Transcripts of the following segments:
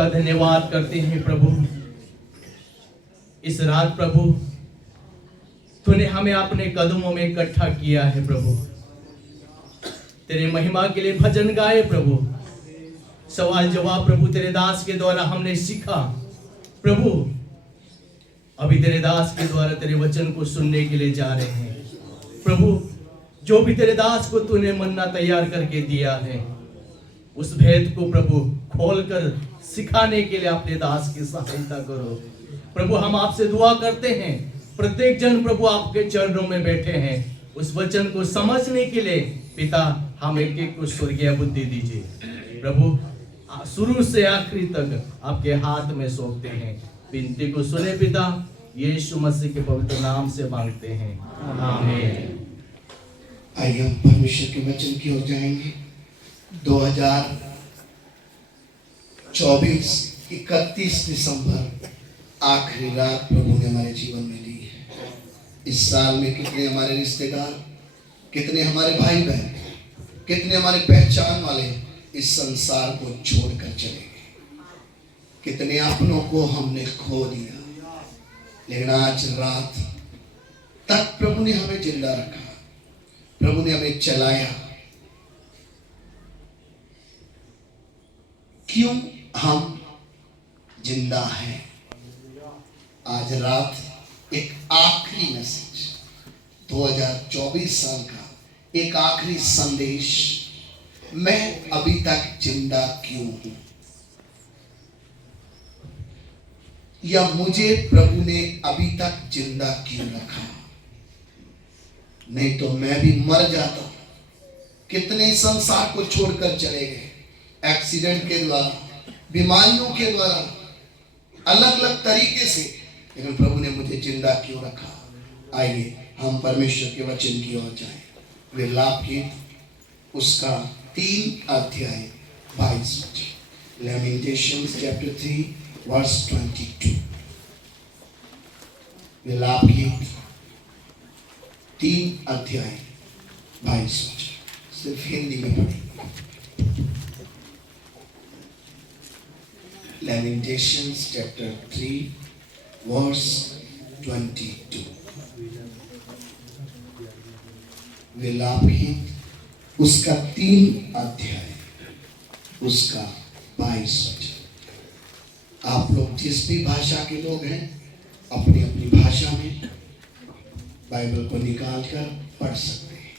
आपका धन्यवाद करते हैं प्रभु। इस रात प्रभु तूने हमें अपने कदमों में इकट्ठा किया है प्रभु। तेरे महिमा के लिए भजन गाए प्रभु। सवाल जवाब प्रभु तेरे दास के द्वारा हमने सीखा प्रभु। अभी तेरे दास के द्वारा तेरे वचन को सुनने के लिए जा रहे हैं प्रभु। जो भी तेरे दास को तूने मन्ना तैयार करके दिया है उस भेद को प्रभु खोलकर सिखाने के लिए अपने दास की सहायता करो प्रभु। हम आपसे दुआ करते हैं प्रत्येक जन प्रभु आपके चरणों में बैठे हैं, उस वचन को समझने के लिए पिता हम एक एक को स्वर्गीय बुद्धि दीजिए प्रभु। शुरू से आखिरी तक आपके हाथ में सौंपते हैं। विनती को सुने पिता, यीशु मसीह के पवित्र नाम से मांगते हैं, आमीन। आइए हम परमेश्वर के वचन की ओर जाएंगे। 2024 31 दिसंबर आखिरी रात प्रभु ने हमारे जीवन में दी है। इस साल में कितने हमारे रिश्तेदार, कितने हमारे भाई बहन, कितने हमारे पहचान वाले इस संसार को छोड़कर चले गए। कितने अपनों को हमने खो दिया, लेकिन आज रात तक प्रभु ने हमें जिंदा रखा, प्रभु ने हमें चलाया। क्यों हम जिंदा हैं? आज रात एक आखिरी मैसेज, 2024 साल का एक आखिरी संदेश, मैं अभी तक जिंदा क्यों हूं, या मुझे प्रभु ने अभी तक जिंदा क्यों रखा। नहीं तो मैं भी मर जाता। कितने संसार को छोड़कर चले गए, एक्सीडेंट के द्वारा, बीमारियों के द्वारा, अलग अलग तरीके से, लेकिन प्रभु ने मुझे जिंदा क्यों रखा। आइए हम परमेश्वर के वचन की ओर जाएं। विलाप गीत उसका 3 अध्याय 22 वचन, लैमेंटेशंस चैप्टर 3 वर्स 22। विलाप गीत 3 अध्याय 22 वचन, सिर्फ हिंदी में पढ़ेंगे। Lamentations chapter 3 verse 22। विलाप गीत उसका 3 अध्याय उसका 22 वचन। आप लोग जिस भी भाषा के लोग हैं अपनी अपनी भाषा में बाइबल को निकाल कर पढ़ सकते हैं।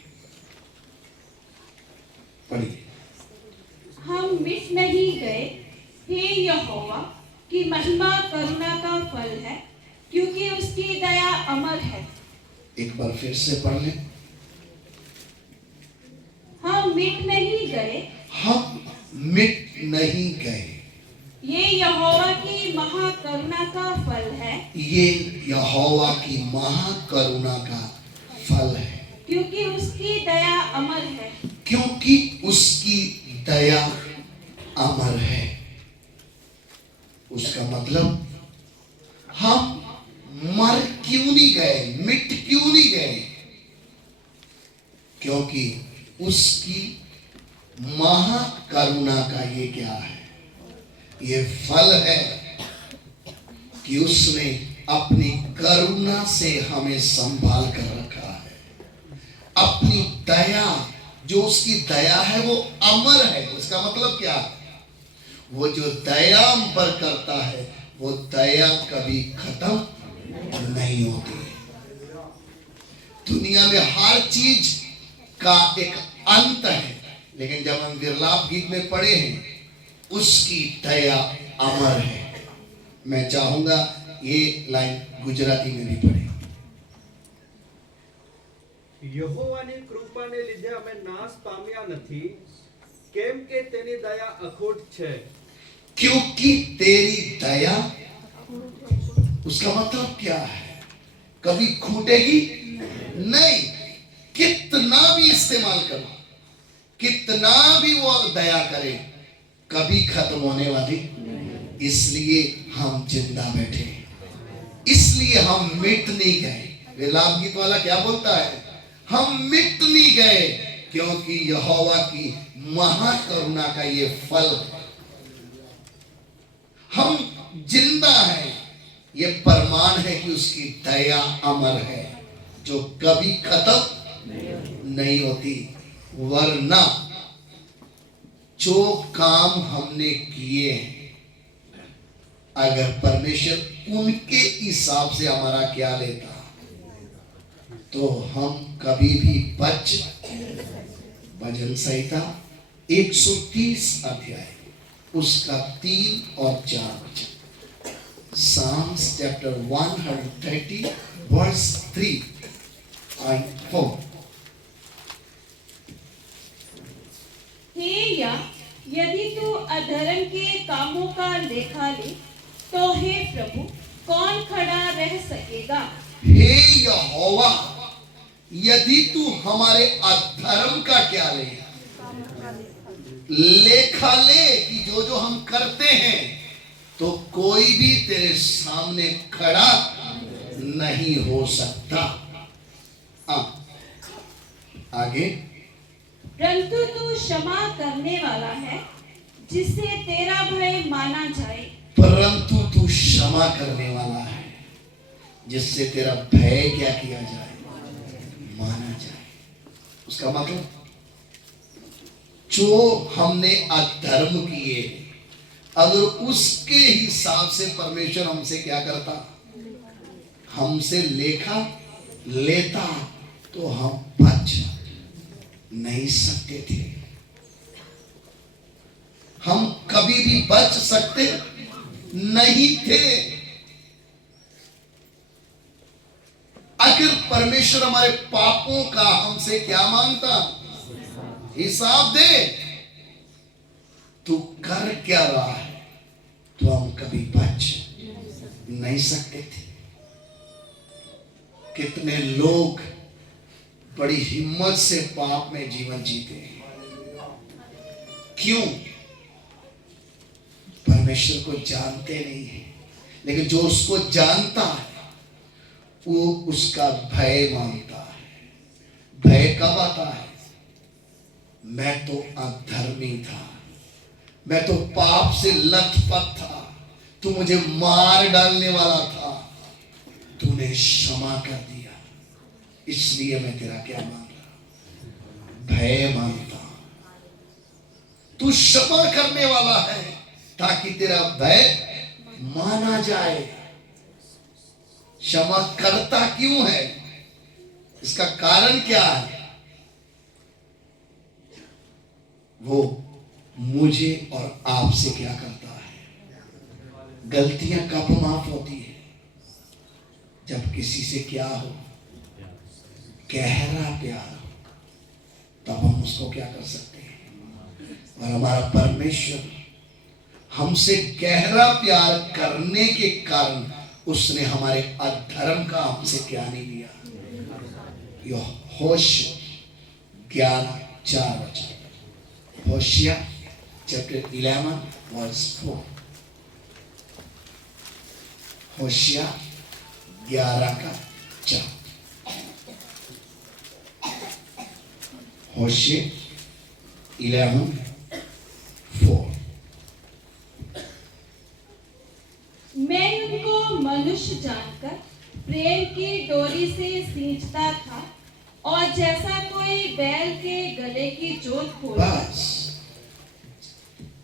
पढ़िए। हम मिट नहीं गए, हे यहोवा की महिमा करुणा का फल है, क्योंकि उसकी दया अमर है। एक बार फिर से पढ़ लें। हम मिट नहीं गए, हम मिट नहीं गए, ये यहोवा की महाकरुणा का फल है, ये यहोवा की महाकरुणा का फल है, क्योंकि उसकी दया अमर है। क्योंकि उसकी दया अमर है। उसका मतलब हम मर क्यों नहीं गए, मिट क्यों नहीं गए, क्योंकि उसकी महाकरुणा का ये क्या है, ये फल है कि उसने अपनी करुणा से हमें संभाल कर रखा है। अपनी दया, जो उसकी दया है वो अमर है। उसका मतलब क्या है? वो जो दया हम पर करता है वो दया कभी खत्म नहीं होती है। दुनिया में हर चीज का एक अंत है, लेकिन जब हम विलाप गीत में पढ़े हैं उसकी दया अमर है। मैं चाहूंगा ये लाइन गुजराती में भी पढ़े। यहोवानी કૃપાને લીધે અમે નાશ પામ્યા નથી, કેમ કે તેની દયા અખૂટ છે। क्योंकि तेरी दया, उसका मतलब क्या है? कभी खूटेगी नहीं। कितना भी इस्तेमाल करो, कितना भी वो दया करे, कभी खत्म होने वाली। इसलिए हम जिंदा बैठे, इसलिए हम मिट नहीं गए। विलाप गीत वाला क्या बोलता है? हम मिट नहीं गए क्योंकि यहोवा की महाकरुणा का ये फल। जिंदा है, ये प्रमाण है कि उसकी दया अमर है, जो कभी खत्म नहीं होती। वरना जो काम हमने किए हैं, अगर परमेश्वर उनके हिसाब से हमारा क्या लेता, तो हम कभी भी बच। भजन संहिता 130 अध्याय उसका 3 और 4 वचन। Psalms chapter 130 verse 3 and 4। हे या यदि तू अधर्म के कामों का लेखा ले, तो हे प्रभु कौन खड़ा रह सकेगा। हे यहोवा, यदि तू हमारे अधर्म का क्या ले, लेखा ले कि जो जो हम करते हैं, तो कोई भी तेरे सामने खड़ा नहीं हो सकता। आगे, परंतु तू क्षमा करने वाला है, जिससे तेरा भय माना जाए। परंतु तू क्षमा करने वाला है, जिससे तेरा भय क्या किया जाए, माना जाए। उसका मतलब जो हमने अधर्म किए, अगर उसके हिसाब से परमेश्वर हमसे क्या करता, हमसे लेखा लेता, तो हम बच नहीं सकते थे। हम कभी भी बच सकते नहीं थे। आखिर परमेश्वर हमारे पापों का हमसे क्या मांगता, हिसाब दे। तू कर क्या रहा है, तो हम कभी बच नहीं सकते थे। कितने लोग बड़ी हिम्मत से पाप में जीवन जीते हैं। क्यों? परमेश्वर को जानते नहीं है। लेकिन जो उसको जानता है, वो उसका भय मानता है। भय कब आता है? मैं तो अधर्मी था, मैं तो पाप से लथपथ था, तू मुझे मार डालने वाला था, तूने क्षमा कर दिया, इसलिए मैं तेरा क्या मान रहा, भय मानता। तू क्षमा करने वाला है ताकि तेरा भय माना जाए। क्षमा करता क्यों है? इसका कारण क्या है? वो मुझे और आपसे क्या करता है? गलतियां कब माफ होती है? जब किसी से क्या हो, गहरा प्यार हो, तब हम उसको क्या कर सकते हैं। और हमारा परमेश्वर हमसे गहरा प्यार करने के कारण उसने हमारे अधर्म का हमसे क्या नहीं लिया। होशिया 11:4 वचन। होशिया चैप्टर 11 वर्स 4। होशिया 11:4। होशिया 11:4। मैं उनको मनुष्य जानकर प्रेम की डोरी से सींचता था, और जैसा कोई बैल के गले की जोत खोलता। बस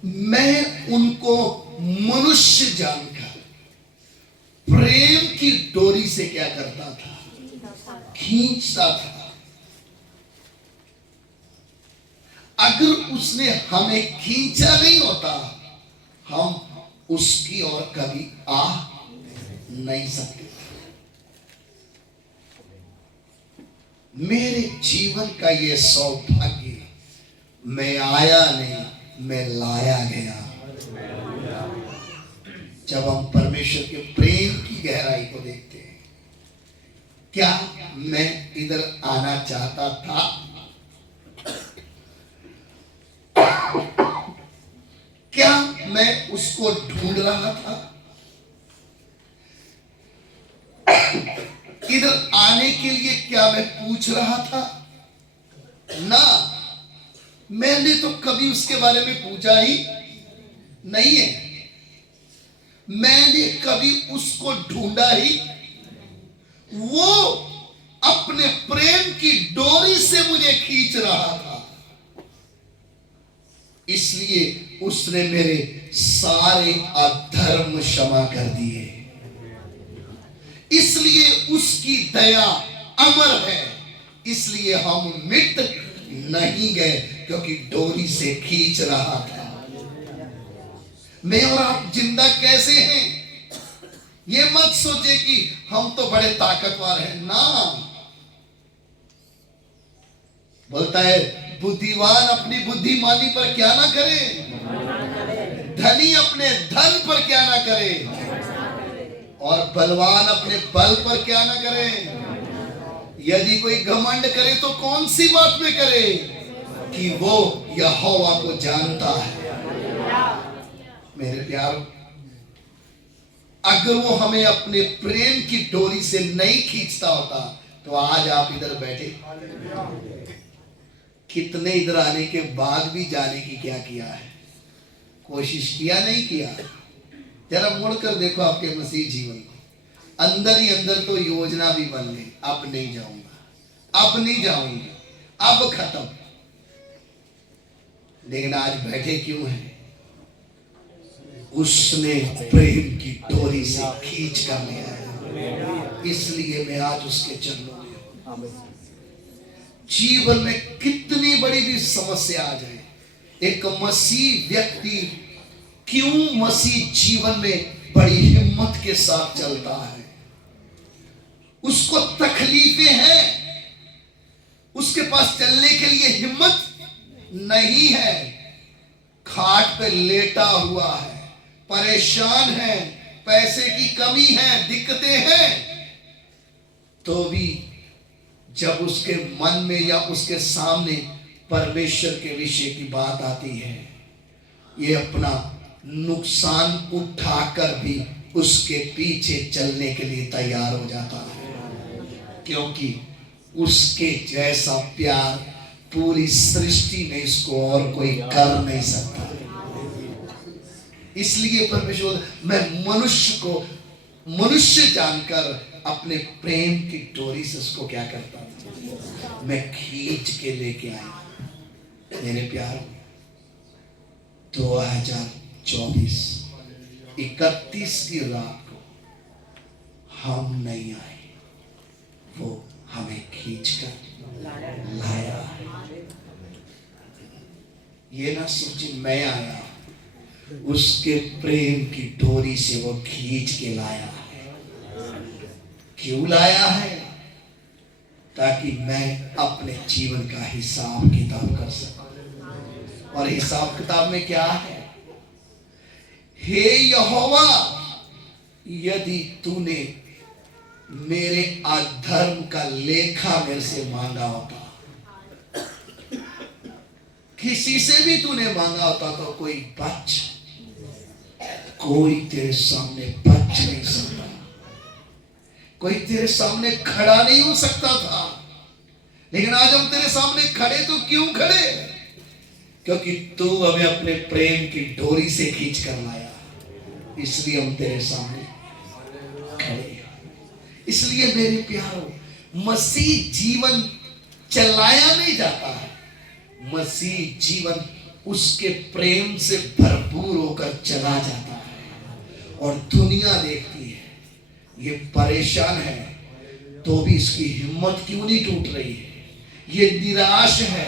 मैं उनको मनुष्य जानकर प्रेम की डोरी से क्या करता था, खींचता था। अगर उसने हमें खींचा नहीं होता, हम उसकी ओर कभी आ नहीं सकते। मेरे जीवन का ये सौभाग्य, मैं आया नहीं, मैं लाया गया। जब हम परमेश्वर के प्रेम की गहराई को देखते हैं, क्या मैं इधर आना चाहता था? क्या मैं उसको ढूंढ रहा था? इधर आने के लिए क्या मैं पूछ रहा था? ना, मैंने तो कभी उसके बारे में पूछा ही नहीं है। मैं मैंने कभी उसको ढूंढा ही, वो अपने प्रेम की डोरी से मुझे खींच रहा था, इसलिए उसने मेरे सारे अधर्म क्षमा कर दिए। इसलिए उसकी दया अमर है, इसलिए हम मिट नहीं गए, क्योंकि डोरी से खींच रहा था। मैं और आप जिंदा कैसे हैं? ये मत सोचे कि हम तो बड़े ताकतवर हैं ना। बोलता है बुद्धिमान अपनी बुद्धिमानी पर क्या ना करे, धनी अपने धन पर क्या ना करे, और बलवान अपने बल पर क्या ना करे। यदि कोई घमंड करे तो कौन सी बात में करे? कि वो यहोवा को जानता है। मेरे प्यारों, अगर वो हमें अपने प्रेम की डोरी से नहीं खींचता होता तो आज आप इधर बैठे। कितने इधर आने के बाद भी जाने की क्या किया है? कोशिश किया नहीं किया? जरा मुड़कर देखो आपके मसीह जीवन को। अंदर ही अंदर तो योजना भी बन गई, अब नहीं जाऊंगा, अब नहीं जाऊंगी, अब खत्म। लेकिन आज बैठे क्यों हैं? उसने प्रेम की डोरी से खींच कर लिया है, इसलिए मैं आज उसके चरणों में। जीवन में कितनी बड़ी भी समस्या आ जाए, एक मसीह व्यक्ति क्यों मसीह जीवन में बड़ी हिम्मत के साथ चलता है? उसको तकलीफें हैं, उसके पास चलने के लिए हिम्मत नहीं है, खाट पे लेटा हुआ है, परेशान है, पैसे की कमी है, दिक्कतें हैं, तो भी जब उसके मन में या उसके सामने परमेश्वर के विषय की बात आती है, ये अपना नुकसान उठाकर भी उसके पीछे चलने के लिए तैयार हो जाता है, क्योंकि उसके जैसा प्यार पूरी सृष्टि में इसको और कोई कर नहीं सकता। इसलिए परमेश्वर, मैं मनुष्य को मनुष्य जानकर अपने प्रेम की डोरी से उसको क्या करता था? मैं खींच के लेके आया। मेरे प्यार, 2024 31 की रात को हम नहीं आए, वो हमें खींच कर लाया। ये ना सोचिए मैं आया, उसके प्रेम की डोरी से वो खींच के लाया है। क्यों लाया है? ताकि मैं अपने जीवन का हिसाब किताब कर सकूं। और हिसाब किताब में क्या है? हे यहोवा, यदि तूने मेरे अधर्म का लेखा मेरे से मांगा होता, किसी से भी तूने मांगा होता, तो कोई तेरे सामने बच नहीं सकता, कोई तेरे सामने खड़ा नहीं हो सकता था। लेकिन आज हम तेरे सामने खड़े, तो क्यों खड़े? क्योंकि तू हमें अपने प्रेम की डोरी से खींच कर लाया, इसलिए हम तेरे सामने खड़े। इसलिए मेरे प्यारों, मसीह जीवन चलाया नहीं जाता है, मसीह जीवन उसके प्रेम से भरपूर होकर चला जाता है। और दुनिया देखती है, ये परेशान है, तो भी इसकी हिम्मत क्यों नहीं टूट रही है? ये निराश है,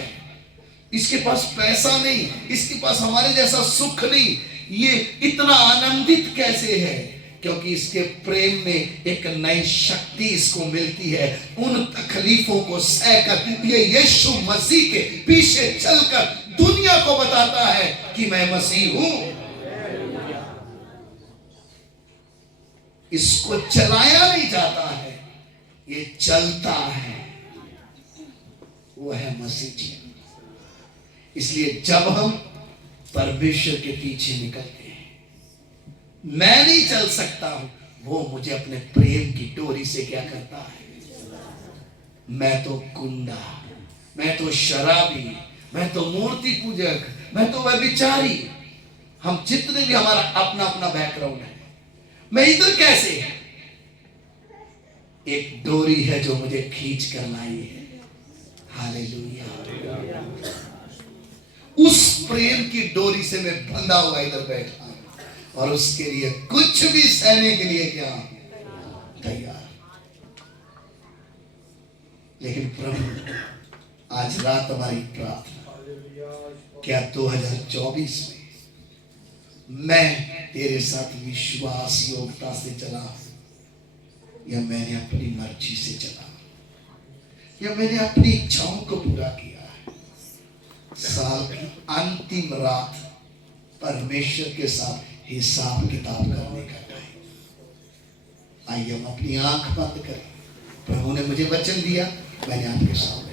इसके पास पैसा नहीं, इसके पास हमारे जैसा सुख नहीं, ये इतना आनंदित कैसे है? क्योंकि इसके प्रेम में एक नई शक्ति इसको मिलती है। उन तकलीफों को सहकर ये यीशु मसीह के पीछे चलकर दुनिया को बताता है कि मैं मसीह हूं। इसको चलाया नहीं जाता है, ये चलता है, वो है मसीह जी। इसलिए जब हम परमेश्वर के पीछे निकलते हैं, मैं नहीं चल सकता हूं, वो मुझे अपने प्रेम की डोरी से क्या करता है? मैं तो गुंडा, मैं तो शराबी, मैं तो मूर्ति पूजक, मैं तो व्यभिचारी, हम जितने भी हमारा अपना अपना बैकग्राउंड है, मैं इधर कैसे? एक डोरी है जो मुझे खींच कर लाई है। हालेलुया। उस प्रेम की डोरी से मैं बंधा हुआ इधर बैठा हूं और उसके लिए कुछ भी सहने के लिए क्या तैयार। लेकिन प्रभु आज रात हमारी प्रार्थना, क्या 2024 में मैं तेरे साथ विश्वास योग्यता से चला या मैंने अपनी मर्जी से चला या मैंने अपनी इच्छाओं को पूरा किया है? साल की अंतिम रात परमेश्वर के साथ हिसाब किताब करने का टाइम। आइए हम अपनी आंख बंद करें। प्रभु ने मुझे वचन दिया, मैंने आपके साथ